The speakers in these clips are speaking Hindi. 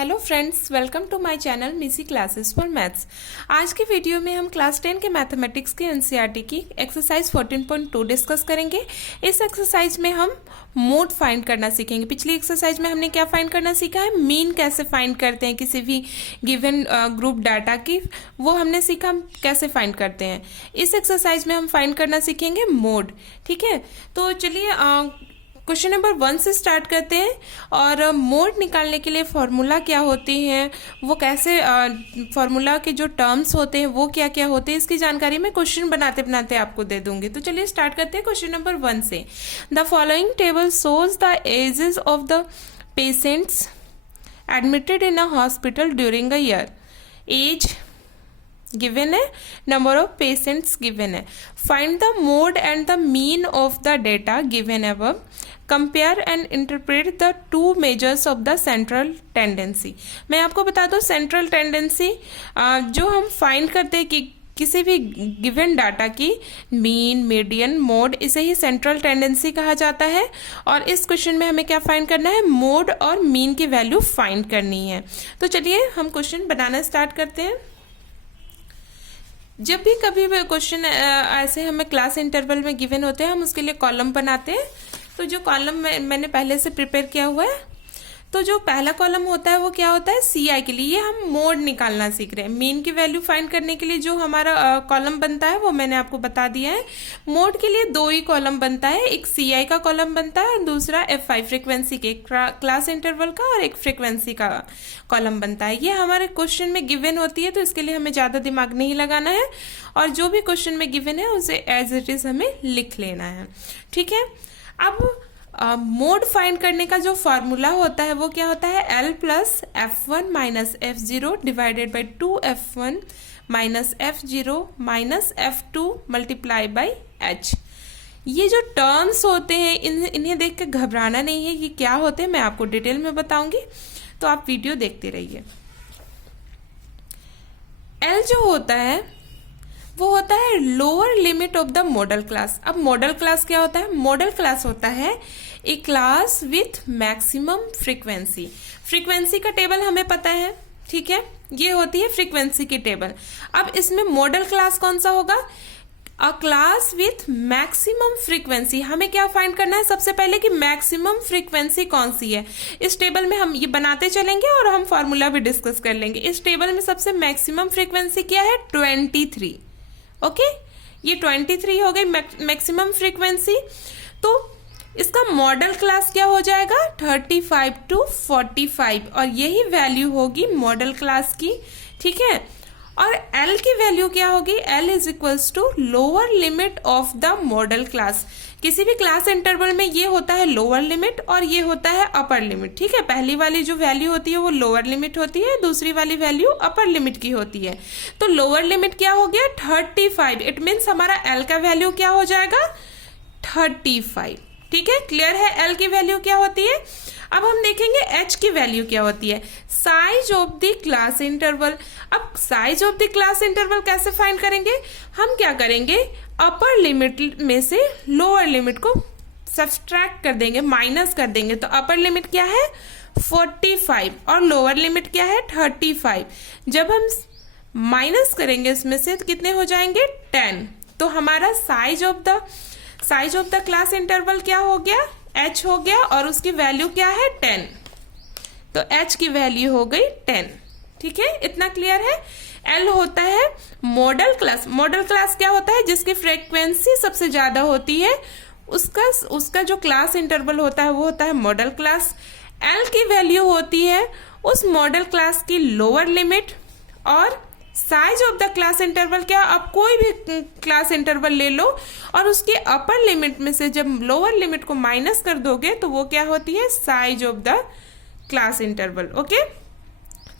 Hello friends, welcome to my channel मिसी क्लासेस फॉर मैथ्स। आज की वीडियो में हम क्लास 10 के मैथमेटिक्स के एनसीईआरटी की एक्सरसाइज 14.2 डिस्कस करेंगे। इस एक्सरसाइज में हम मोड फाइंड करना सीखेंगे। पिछली एक्सरसाइज में हमने क्या फाइंड करना सीखा है, मीन कैसे फाइंड करते हैं किसी भी गिवन ग्रुप डाटा की, वो हमने सीखा हम कैसे फाइंड करते हैं। इस एक्सरसाइज में हम फाइंड करना सीखेंगे मोड। ठीक है, तो चलिए क्वेश्चन नंबर 1 से स्टार्ट करते हैं। और मोड निकालने के लिए फॉर्मूला क्या होती है, वो कैसे फॉर्मूला के जो टर्म्स होते हैं वो क्या क्या होते हैं, इसकी जानकारी मैं क्वेश्चन बनाते बनाते आपको दे दूंगी। तो चलिए स्टार्ट करते हैं क्वेश्चन नंबर 1 से। The following table shows the ages of the patients admitted in a hospital during a year. Age given है, नंबर ऑफ पेशेंट्स गिवन है। Find the mode and the mean of the data given above. Compare and interpret the two measures of the central tendency. मैं आपको बता दूं, सेंट्रल टेंडेंसी जो हम फाइंड करते हैं कि किसी भी गिवन डाटा की मीन, मीडियन, मोड, इसे ही सेंट्रल टेंडेंसी कहा जाता है। और इस क्वेश्चन में हमें क्या फाइंड करना है, मोड और मीन की वैल्यू फाइंड करनी है। तो चलिए हम क्वेश्चन बनाना स्टार्ट करते हैं। जब भी कभी भी क्वेश्चन ऐसे हमें क्लास इंटरवल में गिवन होते हैं, हम उसके लिए कॉलम बनाते हैं। तो जो कॉलम मैंने पहले से प्रिपेयर किया हुआ है, तो जो पहला कॉलम होता है वो क्या होता है, सी आई के लिए। ये हम मोड निकालना सीख रहे हैं। मीन की वैल्यू फाइंड करने के लिए जो हमारा कॉलम बनता है वो मैंने आपको बता दिया है। मोड के लिए दो ही कॉलम बनता है, एक सी आई का कॉलम बनता है और दूसरा F5 फ्रीक्वेंसी के क्लास इंटरवल का, और एक फ्रीक्वेंसी का कॉलम बनता है। ये हमारे क्वेश्चन में गिवन होती है, तो इसके लिए हमें ज्यादा दिमाग नहीं लगाना है और जो भी क्वेश्चन में गिवन है उसे एज इट इज हमें लिख लेना है। ठीक है, अब मोड फाइंड करने का जो फॉर्मूला होता है वो क्या होता है, L plus F1 minus F0 divided by 2F1 minus F0 minus F2 multiply by H। ये जो टर्म्स होते हैं इन्हें देख के घबराना नहीं है, ये क्या होते हैं मैं आपको डिटेल में बताऊंगी, तो आप वीडियो देखते रहिए। L जो होता है वो होता है lower limit of the modal class. अब मॉडल क्लास क्या होता है, मॉडल क्लास होता है a class with maximum frequency. Frequency का टेबल हमें पता है, ठीक है, ये होती है फ्रीक्वेंसी की टेबल। अब इसमें मॉडल क्लास कौन सा होगा, अ क्लास विथ मैक्सिमम फ्रीक्वेंसी। हमें क्या फाइंड करना है, सबसे पहले कि मैक्सिमम फ्रीक्वेंसी कौन सी है। इस टेबल में हम ये बनाते चलेंगे और हम फॉर्मूला भी डिस्कस कर लेंगे। इस टेबल में सबसे मैक्सिमम फ्रीक्वेंसी क्या है, 23। ओके, ये 23 हो गई मैक्सिमम फ्रीक्वेंसी। तो इसका मॉडल क्लास क्या हो जाएगा, 35 to 45, और यही वैल्यू होगी मॉडल क्लास की। ठीक है, और L की वैल्यू क्या होगी, L is equals to lower limit of the modal class. किसी भी क्लास इंटरवल में ये होता है लोअर लिमिट और ये होता है अपर लिमिट। ठीक है, पहली वाली जो वैल्यू होती है वो लोअर लिमिट होती है, दूसरी वाली वैल्यू अपर लिमिट की होती है। तो लोअर लिमिट क्या हो गया, 35। इट मीन्स हमारा L का वैल्यू क्या हो जाएगा, 35। ठीक है, क्लियर है L की वैल्यू क्या होती है। अब हम देखेंगे H की वैल्यू क्या होती है, size of the class interval. अब size of the class interval कैसे फाइंड करेंगे, हम क्या करेंगे, अपर लिमिट में से लोअर लिमिट को सब्सट्रैक्ट कर देंगे, माइनस कर देंगे। तो अपर लिमिट क्या है 45 और लोअर लिमिट क्या है 35। जब हम माइनस करेंगे इसमें से तो कितने हो जाएंगे, 10। तो हमारा size of the class interval क्या हो गया, H हो गया, और उसकी वैल्यू क्या है 10। तो H की वैल्यू हो गई 10। ठीक है, इतना क्लियर है। L होता है मॉडल क्लास। मॉडल क्लास क्या होता है, जिसकी फ्रीक्वेंसी सबसे ज्यादा होती है, उसका जो क्लास इंटरवल होता है वो होता है मॉडल क्लास। L की वैल्यू होती है उस मॉडल क्लास की लोअर लिमिट, और size of the class interval क्या, आप कोई भी क्लास इंटरवल ले लो और उसके अपर लिमिट में से जब लोअर लिमिट को माइनस कर दोगे तो वो क्या होती है, size of the class interval. Okay,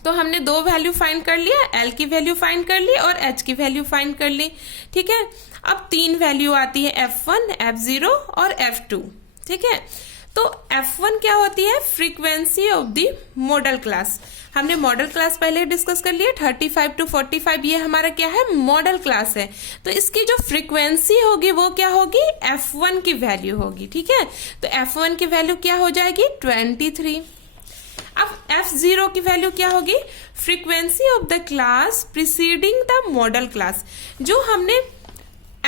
तो हमने दो वैल्यू फाइंड कर लिया, L की वैल्यू फाइंड कर ली और H की वैल्यू फाइंड कर ली। ठीक है, अब तीन वैल्यू आती है, F1, F0 और F2। ठीक है, तो F1 क्या होती है, frequency of the modal class. हमने मॉडल क्लास पहले डिस्कस कर लिया, 35 to 45 ये हमारा क्या है, मॉडल क्लास है। तो इसकी जो फ्रीक्वेंसी होगी वो क्या होगी, F1 की वैल्यू होगी। ठीक है, तो F1 की वैल्यू क्या हो जाएगी, 23। अब F0 की वैल्यू क्या होगी, frequency of the class preceding the modal class. जो हमने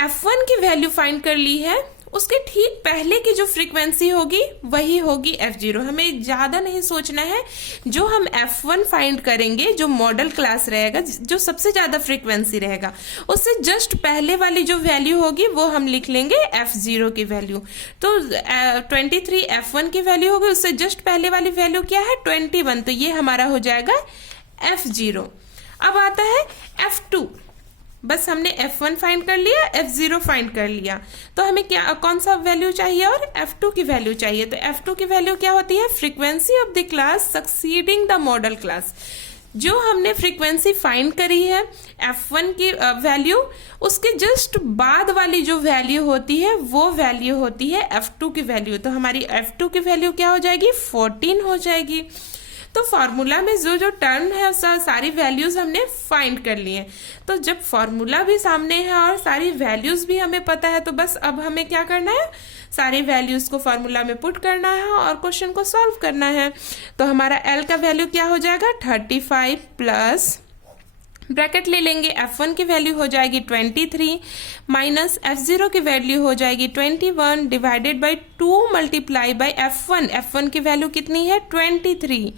F1 की वैल्यू फाइंड कर ली है उसके ठीक पहले की जो फ्रीक्वेंसी होगी वही होगी F0। हमें ज्यादा नहीं सोचना है, जो हम F1 फाइंड करेंगे जो मॉडल क्लास रहेगा, जो सबसे ज्यादा फ्रीक्वेंसी रहेगा, उससे जस्ट पहले वाली जो वैल्यू होगी वो हम लिख लेंगे F0 की वैल्यू। तो 23 F1 की वैल्यू होगी, उससे जस्ट पहले वाली वैल्यू क्या है 21, तो ये हमारा हो जाएगा F0। अब आता है F2। बस हमने F1 फाइंड कर लिया, F0 फाइंड कर लिया, तो हमें क्या कौन सा वैल्यू चाहिए और F2 की वैल्यू चाहिए। तो F2 की वैल्यू क्या होती है, frequency of the class succeeding the modal class. जो हमने फ्रीक्वेंसी फाइंड करी है F1 की वैल्यू, उसके जस्ट बाद वाली जो वैल्यू होती है वो वैल्यू होती है F2 की वैल्यू। तो हमारी F2 की वैल्यू क्या हो जाएगी, 14 हो जाएगी। तो फॉर्मूला में जो जो टर्म है सारी वैल्यूज हमने फाइंड कर ली है। तो जब फॉर्मूला भी सामने है और सारी वैल्यूज भी हमें पता है, तो बस अब हमें क्या करना है, सारी वैल्यूज को फॉर्मूला में पुट करना है और क्वेश्चन को सॉल्व करना है। तो हमारा L का वैल्यू क्या हो जाएगा, 35 प्लस ब्रैकेट ले लेंगे, F1 की वैल्यू हो जाएगी 23 माइनस F0 की वैल्यू हो जाएगी 21 divided by 2 multiply by F1। F1 की वैल्यू कितनी है 23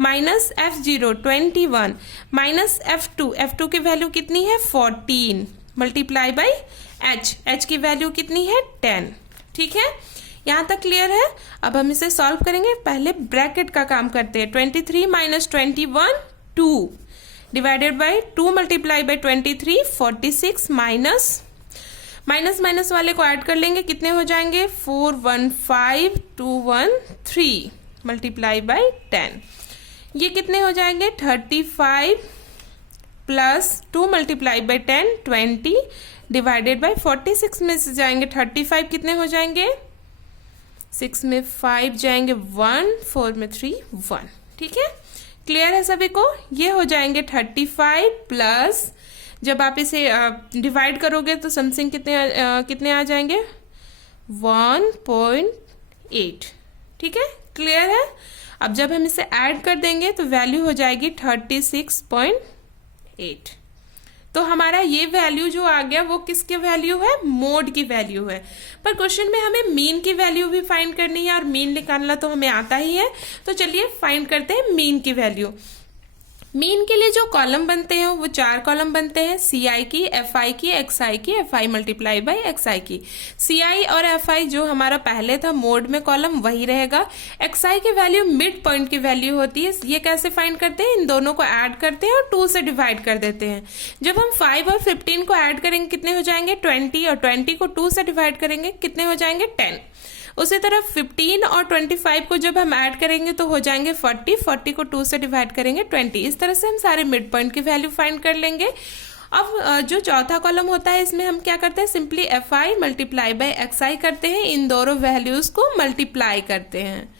माइनस F0 21 माइनस F2 की वैल्यू कितनी है 14 मल्टीप्लाई बाई H की वैल्यू कितनी है 10। ठीक है, यहाँ तक क्लियर है। अब हम इसे सॉल्व करेंगे, पहले ब्रैकेट का काम करते हैं। 23 minus 21 2 divided by 2 multiply by 23 46 minus minus वाले को ऐड कर लेंगे, कितने हो जाएंगे 415 213 मल्टीप्लाई बाई 10। ये कितने हो जाएंगे 35 plus 2 multiply by 10 20 divided by 46 में से जाएंगे 35 कितने हो जाएंगे, 6 में 5 जाएंगे 1 4 में 3 1। ठीक है, क्लियर है सभी को। ये हो जाएंगे 35 प्लस, जब आप इसे डिवाइड करोगे तो समथिंग कितने आ जाएंगे 1.8। ठीक है, क्लियर है। अब जब हम इसे ऐड कर देंगे तो वैल्यू हो जाएगी 36.8। तो हमारा ये वैल्यू जो आ गया वो किसकी वैल्यू है, मोड की वैल्यू है। पर क्वेश्चन में हमें मीन की वैल्यू भी फाइंड करनी है और मीन निकालना तो हमें आता ही है। तो चलिए फाइंड करते हैं मीन की वैल्यू। मीन के लिए जो कॉलम बनते हैं वो 4 कॉलम बनते हैं, CI की, FI की, XI की, FI मल्टीप्लाई बाई XI की। CI और FI जो हमारा पहले था मोड में कॉलम वही रहेगा। XI की वैल्यू मिड पॉइंट की वैल्यू होती है। ये कैसे फाइंड करते हैं, इन दोनों को ऐड करते हैं और 2 से डिवाइड कर देते हैं। जब हम 5 और 15 को ऐड करेंगे कितने हो जाएंगे 20, और 20 को 2 से डिवाइड करेंगे कितने हो जाएंगे 10। उसी तरह 15 और 25 को जब हम ऐड करेंगे तो हो जाएंगे 40, 40 को 2 से डिवाइड करेंगे 20। इस तरह से हम सारे मिड पॉइंट की वैल्यू फाइंड कर लेंगे। अब जो चौथा कॉलम होता है इसमें हम क्या करते हैं, simply FI multiply by XI करते हैं, इन दोनों वैल्यूज को मल्टीप्लाई करते हैं।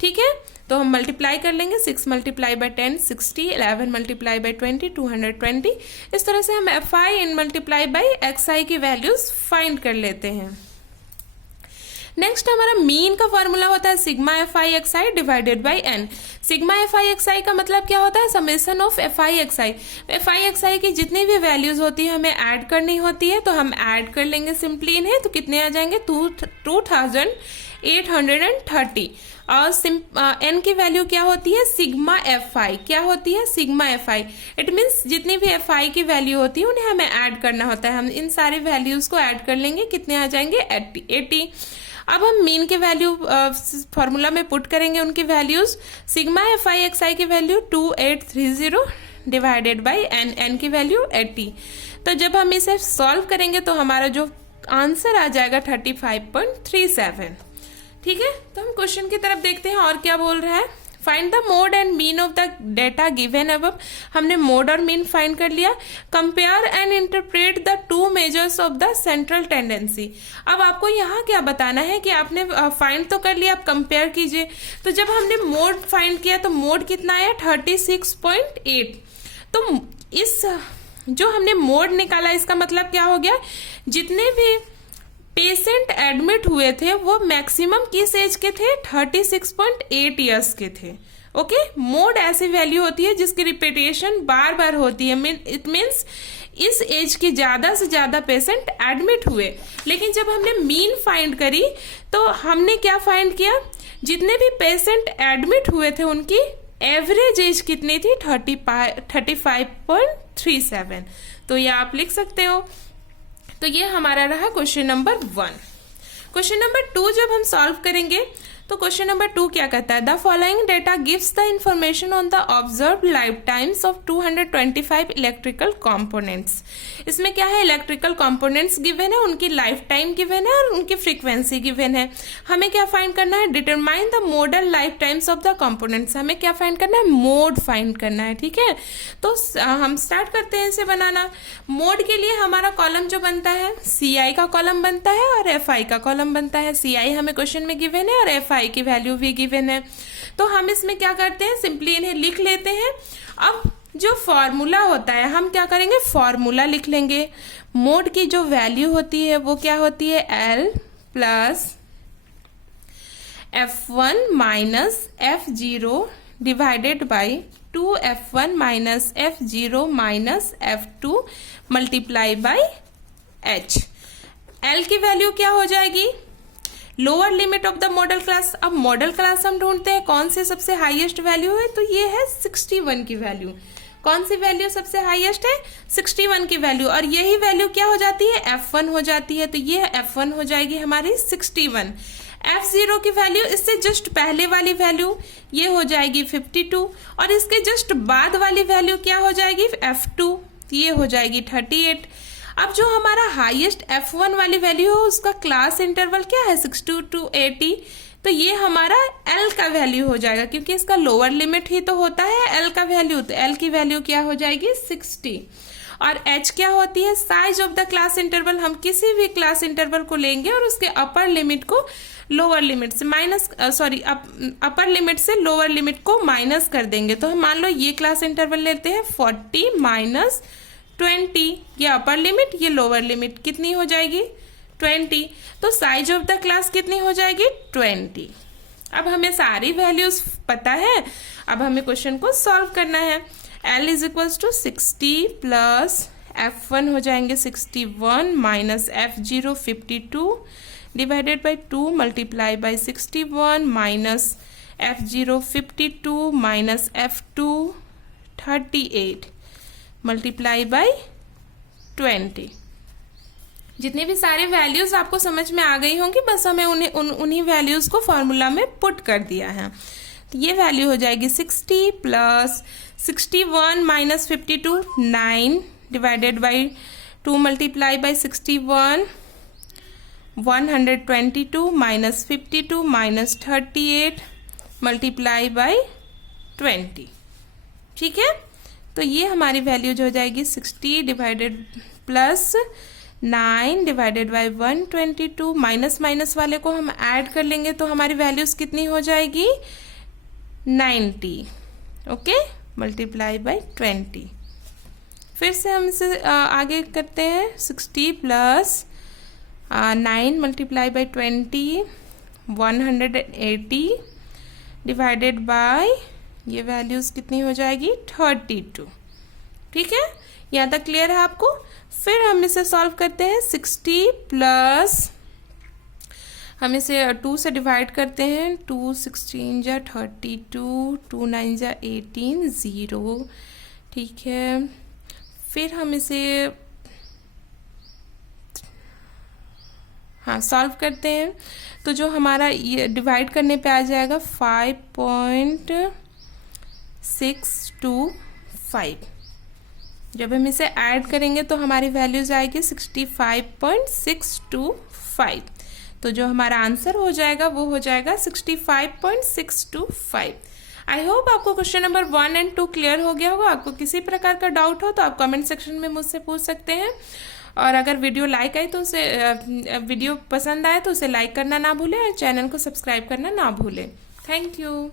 ठीक है, तो हम मल्टीप्लाई कर लेंगे, 6 मल्टीप्लाई बाई 10 60, 11 मल्टीप्लाई बाई 20 220। इस तरह से हम FI in multiply by XI की वैल्यूज फाइंड कर लेते हैं। नेक्स्ट हमारा मीन का फॉर्मूला होता है sigma FI XI divided by n। Sigma FI XI का मतलब क्या होता है, summation of FI XI। FI XI की जितनी भी वैल्यूज होती है हमें ऐड करनी होती है, तो हम ऐड कर लेंगे सिंपली इन्हें, तो कितने आ जाएंगे 2830। और n की वैल्यू क्या होती है, सिग्मा FI। क्या होती है, सिग्मा FI। इट मीन्स जितनी भी FI की वैल्यू होती है उन्हें हमें ऐड करना होता है। हम इन सारी वैल्यूज को ऐड कर लेंगे, कितने आ जाएंगे 80। अब हम मीन के वैल्यू फॉर्मूला में पुट करेंगे उनकी वैल्यूज। सिग्मा FI XI की वैल्यू 2830 डिवाइडेड बाई n की वैल्यू 80। तो जब हम इसे सॉल्व करेंगे तो हमारा जो आंसर आ जाएगा 35.37। ठीक है, तो हम क्वेश्चन की तरफ देखते हैं और क्या बोल रहा है। Find the mode and mean of the data given above. हमने मोड और मीन फाइंड कर लिया। Compare and interpret the 2 measures of the central tendency. अब आपको यहाँ क्या बताना है कि आपने फाइंड तो कर लिया, आप कंपेयर कीजिए। तो जब हमने मोड फाइंड किया तो मोड कितना आया 36.8। तो इस जो हमने मोड निकाला इसका मतलब क्या हो गया, जितने भी पेशेंट एडमिट हुए थे वो मैक्सिमम किस एज के थे, 36.8 ईयर्स के थे। ओके, मोड ऐसी वैल्यू होती है जिसकी रिपीटेशन बार बार होती है। इट मीन्स इस एज के ज्यादा से ज्यादा पेशेंट एडमिट हुए। लेकिन जब हमने मीन फाइंड करी तो हमने क्या फाइंड किया, जितने भी पेशेंट एडमिट हुए थे उनकी एवरेज एज कितनी थी, 35.37। तो ये आप लिख सकते हो। तो ये हमारा रहा क्वेश्चन नंबर 1। क्वेश्चन नंबर 2 जब हम सॉल्व करेंगे तो क्वेश्चन नंबर 2 क्या कहता है, the following data gives the information on the observe life times of 225 electrical components. इसमें क्या है, इलेक्ट्रिकल कंपोनेंट्स गिवन है, उनकी लाइफ टाइम गिवन है और उनकी फ्रीक्वेंसी गिवन है। हमें क्या फाइंड करना है, determine the model life times of the components. हमें क्या फाइंड करना है, मोड फाइंड करना है। ठीक है, तो हम स्टार्ट करते हैं इसे बनाना। मोड के लिए हमारा कॉलम जो बनता है CI का कॉलम बनता है और FI का कॉलम बनता है। CI हमें क्वेश्चन में गिवन है और FI की वैल्यू भी गिवन है। तो हम इसमें क्या करते हैं, सिंपली इन्हें लिख लेते हैं। अब जो फॉर्मूला होता है हम क्या करेंगे, फॉर्मूला लिख लेंगे। मोड की जो वैल्यू होती है वो क्या होती है, L plus F1 minus F0 divided by 2F1 minus F0 minus F2 multiply by H। L की वैल्यू क्या हो जाएगी, lower limit of the modal class. अब मॉडल क्लास हम ढूंढते हैं कौन से सबसे हाईएस्ट वैल्यू है, तो ये है 61 की वैल्यू। कौन सी वैल्यू सबसे हाईएस्ट है, 61 की वैल्यू, और यही वैल्यू क्या हो जाती है, F1 हो जाती है। तो ये F1 हो जाएगी हमारी 61। F0 की वैल्यू इससे जस्ट पहले वाली वैल्यू ये हो जाएगी 52, और इसके जस्ट बाद वाली वैल्यू क्या हो जाएगी, F2, ये हो जाएगी 38। अब जो हमारा हाईएस्ट F1 वाली वैल्यू हो उसका क्लास इंटरवल क्या है, 60 to 80। तो ये हमारा L का वैल्यू हो जाएगा, क्योंकि इसका लोअर लिमिट ही तो होता है L का वैल्यू। तो L की वैल्यू क्या हो जाएगी, 60। और H क्या होती है, size of the class interval. हम किसी भी क्लास इंटरवल को लेंगे और उसके अपर लिमिट को लोअर लिमिट से अपर लिमिट से लोअर लिमिट को माइनस कर देंगे। तो हम मान लो ये क्लास इंटरवल लेते हैं 40 माइनस 20, ये अपर लिमिट, ये लोअर लिमिट, कितनी हो जाएगी, 20। तो साइज ऑफ द क्लास कितनी हो जाएगी, 20। अब हमें सारी वैल्यूज पता है, अब हमें क्वेश्चन को सॉल्व करना है। L is equals to 60 plus F1 हो जाएंगे 61 minus F0 52 divided by 2 multiply by 61 minus F0 52 minus F2 38 multiply by 20। जितनी भी सारी वैल्यूज आपको समझ में आ गई होंगी, बस हमें उन्हीं वैल्यूज को फॉर्मूला में पुट कर दिया है। तो ये वैल्यू हो जाएगी 60 plus 61 minus 52 9 divided by 2 multiply by 61 122 minus 52 minus 38 multiply by 20। ठीक है, तो ये हमारी वैल्यू जो हो जाएगी 60 divided plus 9 divided by 122, minus minus वाले को हम ऐड कर लेंगे तो हमारी वैल्यूज कितनी हो जाएगी, 90। Okay, multiply by 20। फिर से हम इसे आगे करते हैं, 60 plus 9 multiply by 20 180 divided by, ये वैल्यूज कितनी हो जाएगी, 32। ठीक है, यहाँ तक क्लियर है आपको। फिर हम इसे सॉल्व करते हैं, 60 प्लस हम इसे 2 से डिवाइड करते हैं, 2 16 जा 32, 2 9 जा 18 0। ठीक है, फिर हम इसे सॉल्व करते हैं, तो जो हमारा ये डिवाइड करने पे आ जाएगा 5.625। जब हम इसे ऐड करेंगे तो हमारी वैल्यूज आएगी 65.625। तो जो हमारा आंसर हो जाएगा वो हो जाएगा 65.625। आई होप आपको क्वेश्चन नंबर 1 और 2 क्लियर हो गया होगा। आपको किसी प्रकार का डाउट हो तो आप कमेंट सेक्शन में मुझसे पूछ सकते हैं। और अगर वीडियो पसंद आए तो उसे लाइक करना ना भूलें और चैनल को सब्सक्राइब करना ना भूलें। Thank you.